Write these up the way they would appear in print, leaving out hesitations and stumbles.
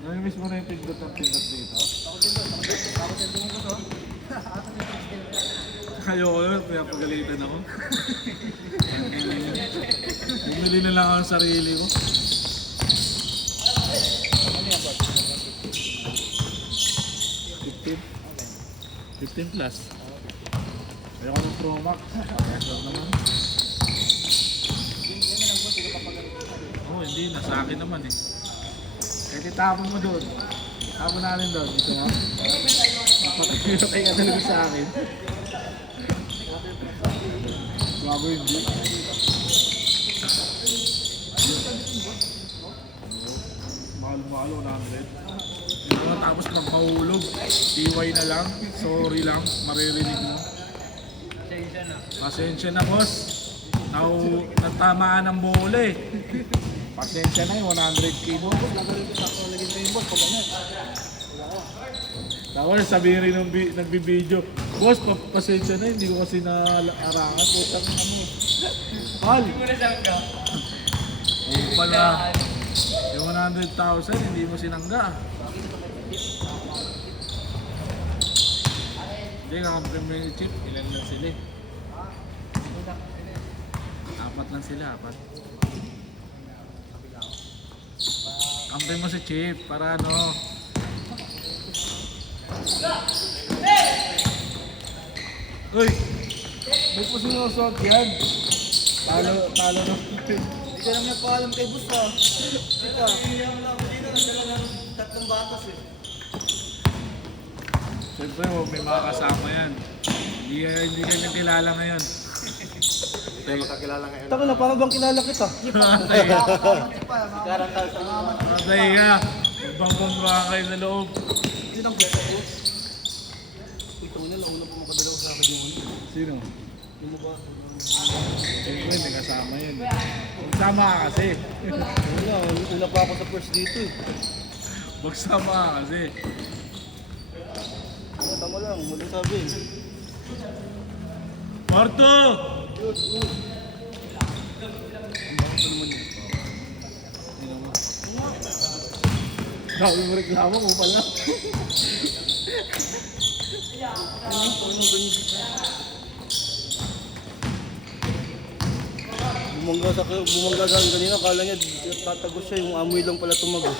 Namimiss mo na yung pindot ng pindot dito? Ako din doon ko to. Ayoko yun, pinapagalitan ako. Bumili na lang ako ng sarili ko. Ano yan, boss? 15 plus. Ayoko ng Pro Max. Ayos lang naman. Oo, hindi. Nasa akin naman eh. Kahit itapon mo doon. Tapon natin doon. Ito nga. Patay ka talaga sa akin. Bago hindi. Mahal-mahal, 100. Tapos magpahulog. TY na lang. Sorry lang. Maririnig mo. Pasensya na, boss. Nagtamaan ng bola eh. Pasensya na yung 100k mo. Tapos sabihin rin ng nagbibideo, boss, pasensya na, hindi ko kasi naarangan. Putang ano. Hal! Pala, yung 100,000, hindi mo sinangga. Hindi, kakampi mo yung chip, ilan lang sila eh. Apat lang sila, apat. Kampi mo si Chip, para ano. Uy! Ba't mo sinusot yan? Talo na. Hindi ka naman paalam kay boss ah. Dito. Tatlong batas eh. Siyempre, may mga kasama yan. Hindi ka niyang kilala ngayon. Hindi makakilala ngayon. Tako na, para bang kilala kita? Patay ka. Garantal sa mga. Patay ka. Magbang-bangga kayo sa loob. Sino ang beto ko? Ito na, nauna pa makadalaw sa akin yung ano. Sino? Yung ba? Siyempre, may kasama yan. Magsama ka kasi. Una pa ako sa first dito eh. Magsama ka kasi. Tama lang, muli sabi. Marto! Dami mo reklamo mo pala. Bumangga sa akin kanina, kala niya tatagos siya, yung amoy lang pala tumagos.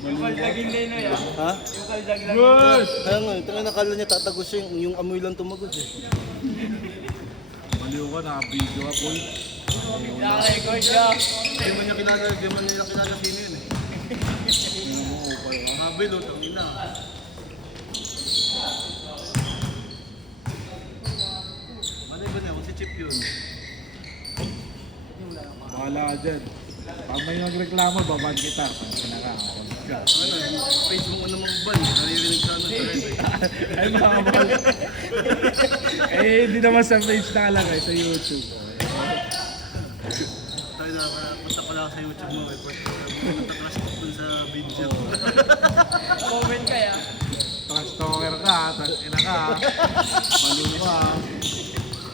Yung kaldagin na yun yan. Ha? Yung kaldagin lang. Good! Kaya nga, ito nga nakala niya tatagos siya, yung amoy lang tumagos eh. Maliw ka, naka-video ka, Paul. Naka-record siya. Hindi mo niya kilala sino yun eh. Mabil o, tangin na. Ano ba niya? Kung si Chip yun. Bahala ka dyan. Pag may nagreklamo, baban kita. Pinaka. Ano, yung page mo na magban, naririnig ka na sa Ay, mga mahal. Eh, hindi naman sa page nakalagay, sa YouTube. Tayo na, punta pala ako sa YouTube mo. Punta-trash talk dun sa video. Comment kaya. Trash talker ka, tangina ka. Maliw ka.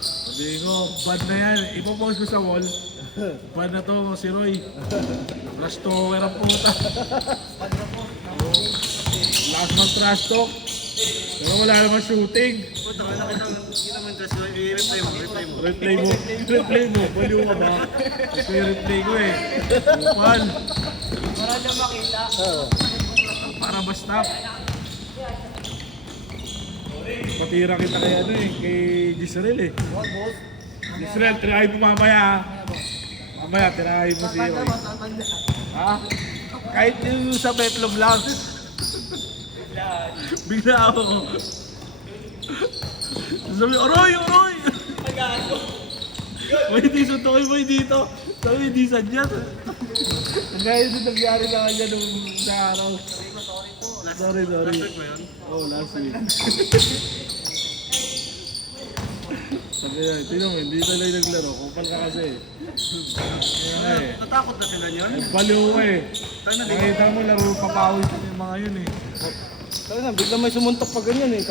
Sabi ko, bad na yan. Ipopost ko sa wall. Bad na to, si Roy. Trash talker ang puta. Last man trash talk. Pero wala naman shooting. Punta ka nakita mo yung trash talk. I-replay mo. Replay mo. Baliw ka ba? Ito yung replay ko eh. Upal. Para siya makita. Para basta. Patira kita kay ano eh, kay Gisrel eh. Gisrel, tirahin mo mamaya. Mamaya, tirahin mo si Roy. Ha? Kahit yung sa betlog lang. Bigla ako. Sabi, Oroy! Magago. May hindi suntokin mo dito. Sabi, hindi sadyan. Ang gaya din nangyari na kanya nung sa araw. Sorry. Last week ba yun? Oh, last week. Sabi niya, tinong hindi tuloy naglaro. Kupal ka kasi. Kaya nga eh. Natakot na sila yun? Ay, baliw ka eh. Nakita mo, laro papawis yung mga yun eh. Tayo na, bigla may sumuntok pa ganyan eh.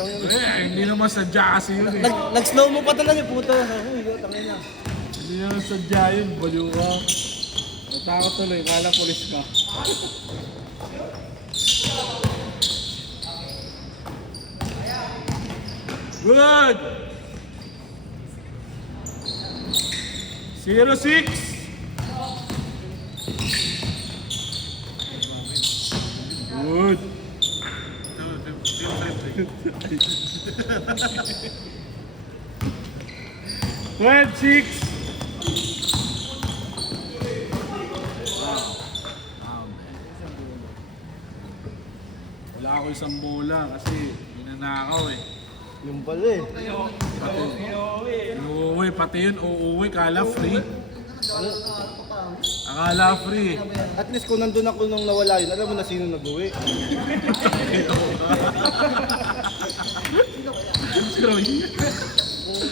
Hindi naman sadya kasi yun eh. Nag-slow mo pa talaga puto. Tangin na. Hindi naman sadya yun, baliw ka. Natakot tuloy, kala polis ka. Good! 0-6. Good. 26. Wala ako isang bola kasi ninanakaw eh. Yung pala eh. Uuwi, pati yun, uuwi, kala free. Akala free. At least kung nandun ako nung nawala yun, alam mo na sino nag-uwi.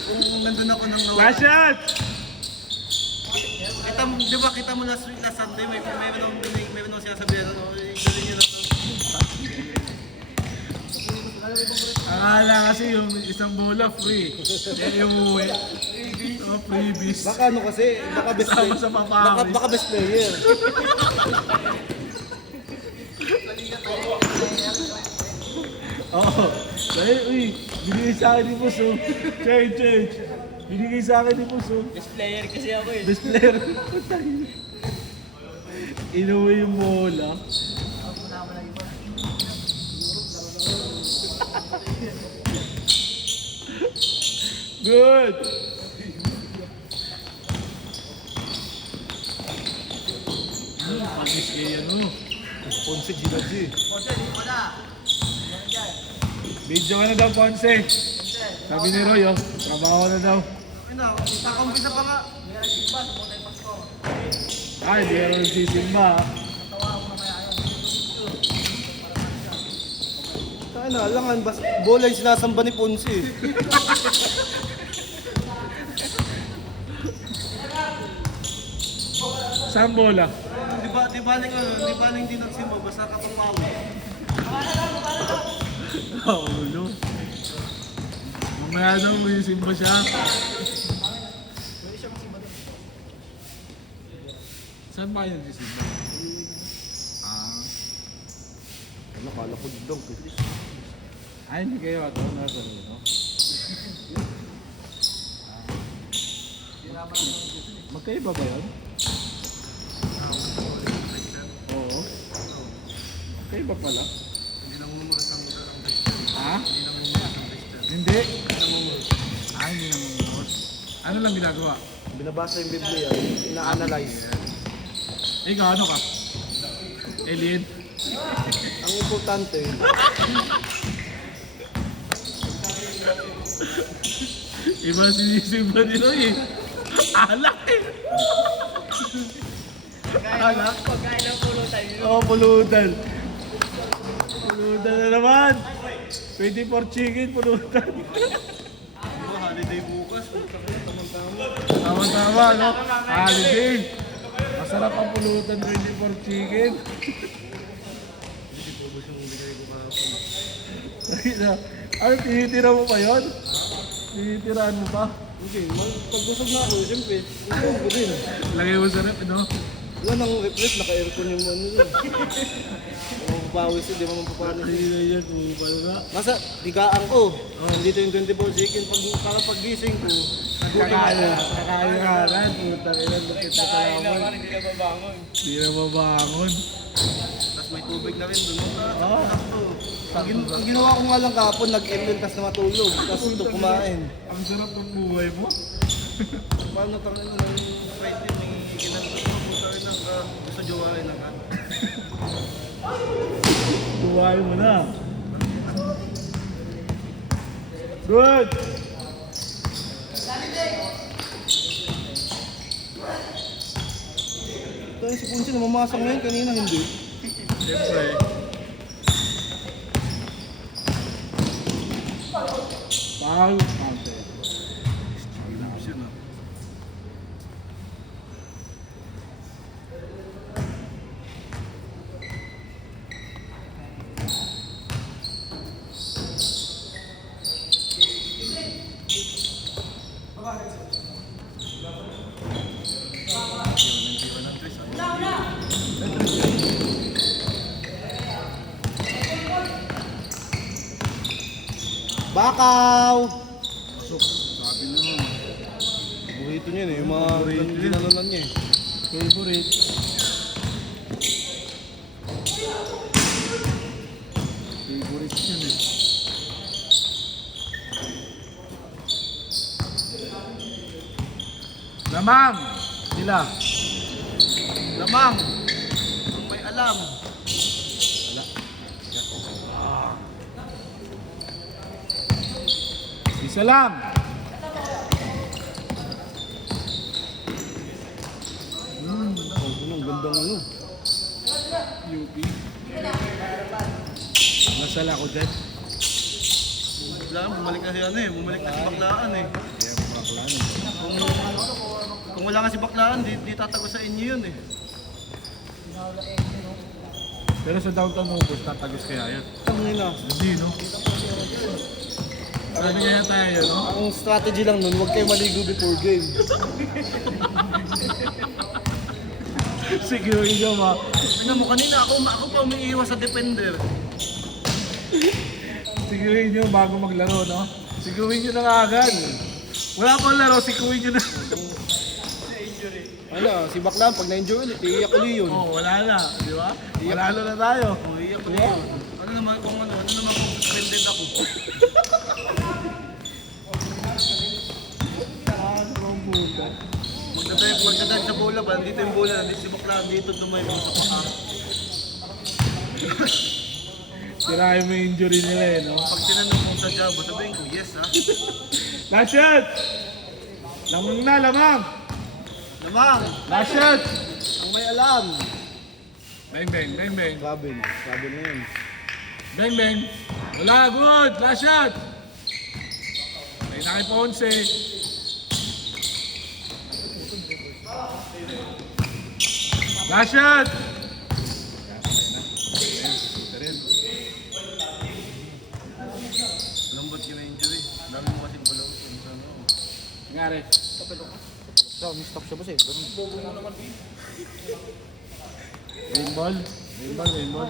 Kung nandun ako nung nawala. Last shot! Di ba kita mo last week, last Sunday, meron akong sinasabihan, ano, dali nyo na to. Akala kasi yung isang bola free. Eh, yung uwi. Oh, freebies. Baka ano kasi, baka best Sama player. sa papawis. Baka best player. Oo. Dahil, uy, binigay sa akin ni Puso. Change. Binigay sa akin ni Puso. Best player kasi ako eh. Best player. Inuwi yung bola. Good! Pagis kay ano. Ponce G. Video ka na daw, Ponce. Sabi ni Roy, oh. Trabaho na daw. Ano, kakampisa pa nga. Ay, di ka rin sisimba. Ano, alangan, bola yung sinasamba ni Ponce eh. Saan bola? Di ba hindi nagsimba, basta kapapawa. Oo, no. Mamaya daw, may simba siya. Saan ba yun sisimba? Ah. Ano, kala ko dog eh. Ay, hindi kayo ato. Nasa no? Magkaiba ba yun? Oo. Magkaiba pala. Hindi lang mo isang Ha? Hindi. Ay, hindi naman. Ano lang ginagawa? binabasa yung Biblia, ina-analyze. Ikaw, ano ka? Alien? Ang importante, Iba sinisimba ni Roy eh. Alak eh. Alak? Pagkain ng pulutan yun. Oo, pulutan. Pulutan na naman. 24 chicken, pulutan. diba, holiday bukas, tamang-tama. Tama-tama, no? Holiday. Masarap ang pulutan, 24 chicken. Ano, tinitira mo pa yun? Tinitiraan mo pa? Okay, pag busog na ako, siyempre, busog ko din. Lagay mo sa rep, no? Wala nang refresh, naka-aircon yung ano yun. Kung mapapawis yun, di mo mapapanis. Ay, na yan, pupal na. Masa, higaan ko. Dito yung 24 chicken, para paggising ko, Kakayaran, putang ina, lupit na Nakain na kalaman. hindi ka babangon. Hindi na mabangon. tapos may tubig na rin doon. Oo. Ang ginawa ko nga lang kahapon, nag-ending, tapos na matulog. Tapos ito, kumain. Ang sarap ng buhay mo. Paano tangin mo ng Friday, may ginagawa ko kung saan ng gusto jowain ng ka. Buhay mo na. Good! Ito yung si Punsi, namamasang ngayon, kanina hindi. Siyempre. Foul. Foul. Takaw! Sabi naman. Burrito niya eh, yung mga Burrito yun. ginalunan niya eh. Favorite. Favorite yun eh. Lamang! Sila. Lamang! Kung may alam. Isa lang. Ang gandang ano. UP. Nasala ko dyan. Biglaan, bumalik na si ano eh. Bumalik na si Baklaan eh. Kaya makaklaan. Kung wala nga si Baklaan, di tatago sa inyo yun eh. Pero sa downtown Ubus, tatagos kaya yun. Ang nila. Hindi, no? Sabi kaya tayo, no? Ang strategy lang nun, huwag kayo maligo before game. Sige, yun mo. Ano mo, kanina ako pa umiiwas sa defender. Siguin nyo bago maglaro, no? Siguin nyo na nga agad. Wala pang laro, siguin nyo na. Ano, si Baklaan, pag na-enjoy ulit, iiyak ulit yun. Oh, wala na, di ba? Manalo na tayo. Oh, iiyak ulit yun. Ano naman kung suspended ako. Magdadive sa bola ba? Dito yung bola, nandito si Baklaan, dito dumayo sa paa. Sirahin mo yung injury nila, eh, no? Pag tinanong mo sa job, sabihin ko, yes ha. Last shot! Lamang na, lamang! Lamang! Last shot! Ang may alam! Bang, bang, bang, bang. Grabe na yun. Bang, bang. Wala, good! Last shot! May nakiponse. Last shot! Lambot ka na injury. Dami mo kasing pala. Nangyari. So, stop siya boss eh. Rainball. Rainball, rainball.